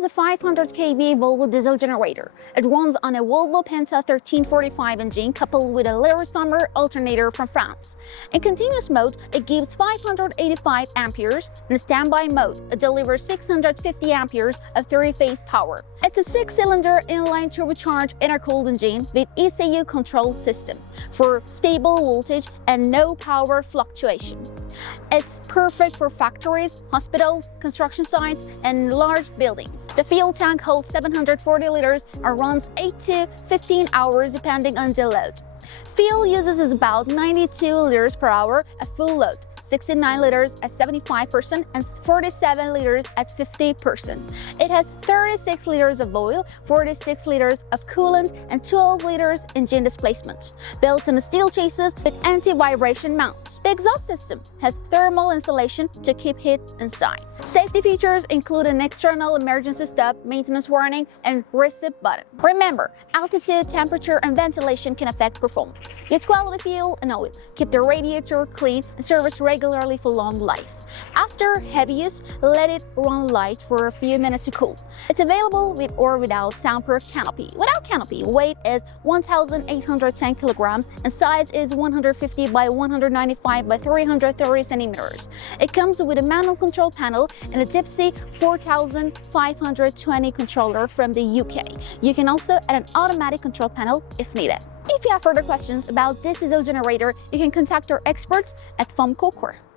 is a 500 kVA Volvo diesel generator. It runs on a Volvo Penta 1345 engine coupled with a Leroy Somer alternator from France. In continuous mode, it gives 585 amperes. In standby mode, it delivers 650 amperes of three-phase power. It's a 6-cylinder inline turbocharged intercooled engine with ECU control system for stable voltage and no power fluctuation. It's perfect for factories, hospitals, construction sites, and large buildings. The fuel tank holds 740 liters and runs 8 to 15 hours depending on the load. Fuel uses is about 92 liters per hour at full load, 69 liters at 75% and 47 liters at 50%. It has 36 liters of oil, 46 liters of coolant, and 12 liters engine displacement. Built in a steel chassis with anti-vibration mount. The exhaust system has thermal insulation to keep heat inside. Safety features include an external emergency stop, maintenance warning, and reset button. Remember, altitude, temperature, and ventilation can affect performance. Get quality fuel and oil, keep the radiator clean, and service regularly for long life. After heavy use, let it run light for a few minutes to cool. It's available with or without soundproof canopy. Without canopy, weight is 1,810 kilograms and size is 150 by 195 by 330 centimeters. It comes with a manual control panel and a Tipsy 4520 controller from the UK. You can also add an automatic control panel if needed. If you have further questions about this diesel generator, you can contact our experts at Volvo Penta.